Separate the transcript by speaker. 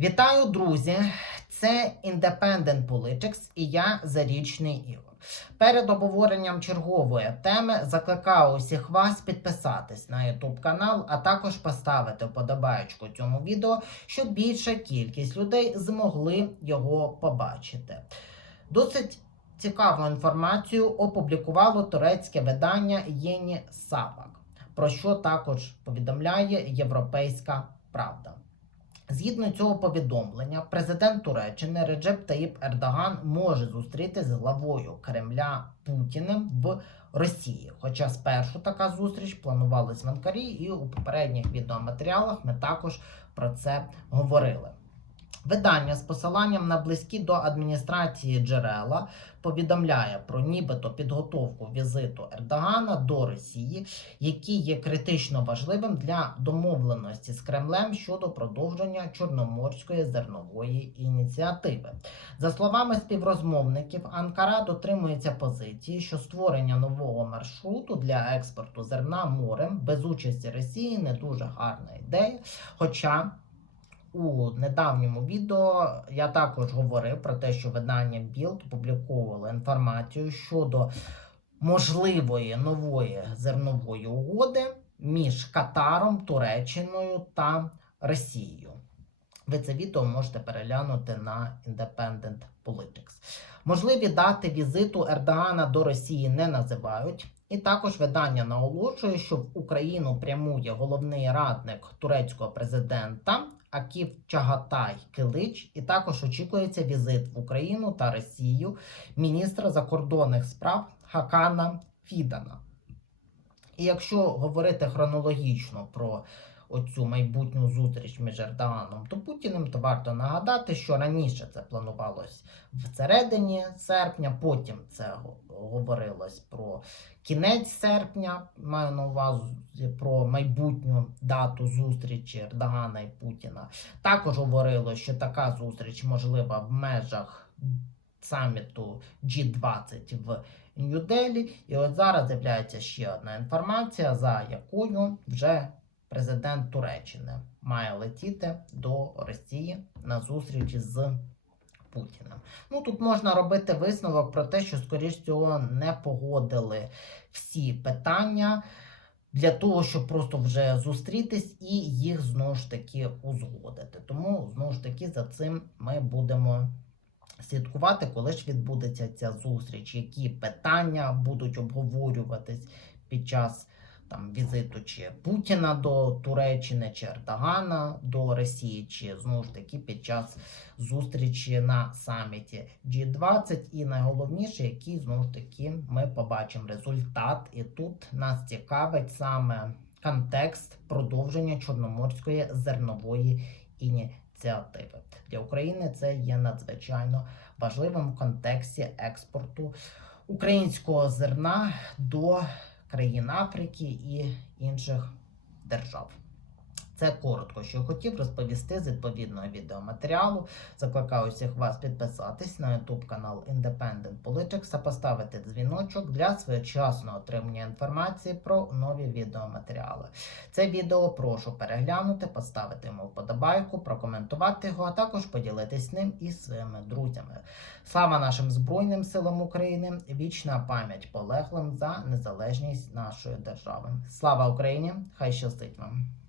Speaker 1: Вітаю, друзі! Це Independent Politics і я Зарічний Ігор. Перед обговоренням чергової теми закликаю усіх вас підписатись на YouTube канал, а також поставити вподобаєчку цьому відео, щоб більша кількість людей змогли його побачити. Досить цікаву інформацію опублікувало турецьке видання Єні Сапак, про що також повідомляє Європейська Правда. Згідно цього повідомлення, президент Туреччини Реджеп Таїп Ердоган може зустріти з главою Кремля Путіним в Росії. Хоча спершу така зустріч планувалась в Анкарі, і у попередніх відеоматеріалах ми також про це говорили. Видання з посиланням на близькі до адміністрації джерела повідомляє про нібито підготовку візиту Ердогана до Росії, який є критично важливим для домовленості з Кремлем щодо продовження Чорноморської зернової ініціативи. За словами співрозмовників, Анкара дотримується позиції, що створення нового маршруту для експорту зерна морем без участі Росії не дуже гарна ідея. Хоча у недавньому відео я також говорив про те, що видання Білд опубліковувало інформацію щодо можливої нової зернової угоди між Катаром, Туреччиною та Росією. Ви це відео можете переглянути на Independent Politics. Можливі дати візиту Ердогана до Росії не називають. І також видання наголошує, що в Україну прямує головний радник турецького президента Аків Чагатай Килич, і також очікується візит в Україну та Росію міністра закордонних справ Хакана Фідана. І якщо говорити хронологічно про оцю майбутню зустріч між Ердоганом та Путіним, то варто нагадати, що раніше це планувалось в середині серпня, потім це говорилось про кінець серпня, маю на увазі про майбутню дату зустрічі Ердогана і Путіна. Також говорилось, що така зустріч можлива в межах саміту G20 в Нью-Делі. І от зараз з'являється ще одна інформація, за якою вже президент Туреччини має летіти до Росії на зустріч з Путіним. Ну тут можна робити висновок про те, що, скоріш всього, не погодили всі питання для того, щоб просто вже зустрітись і їх знову ж таки узгодити. Тому знову ж таки за цим ми будемо слідкувати, коли ж відбудеться ця зустріч, які питання будуть обговорюватись під час там візиту чи Путіна до Туреччини, чи Ердогана до Росії, чи знову ж таки під час зустрічі на саміті G20. І найголовніше, який знову ж таки ми побачимо результат. І тут нас цікавить саме контекст продовження Чорноморської зернової ініціативи. Для України це є надзвичайно важливим в контексті експорту українського зерна до країн Африки і інших держав. Це коротко, що хотів розповісти з відповідного відеоматеріалу. Закликаю всіх вас підписатись на YouTube канал Independent Politics та поставити дзвіночок для своєчасного отримання інформації про нові відеоматеріали. Це відео прошу переглянути, поставити йому вподобайку, прокоментувати його, а також поділитись ним із своїми друзями. Слава нашим Збройним силам України! Вічна пам'ять полеглим за незалежність нашої держави. Слава Україні! Хай щастить вам!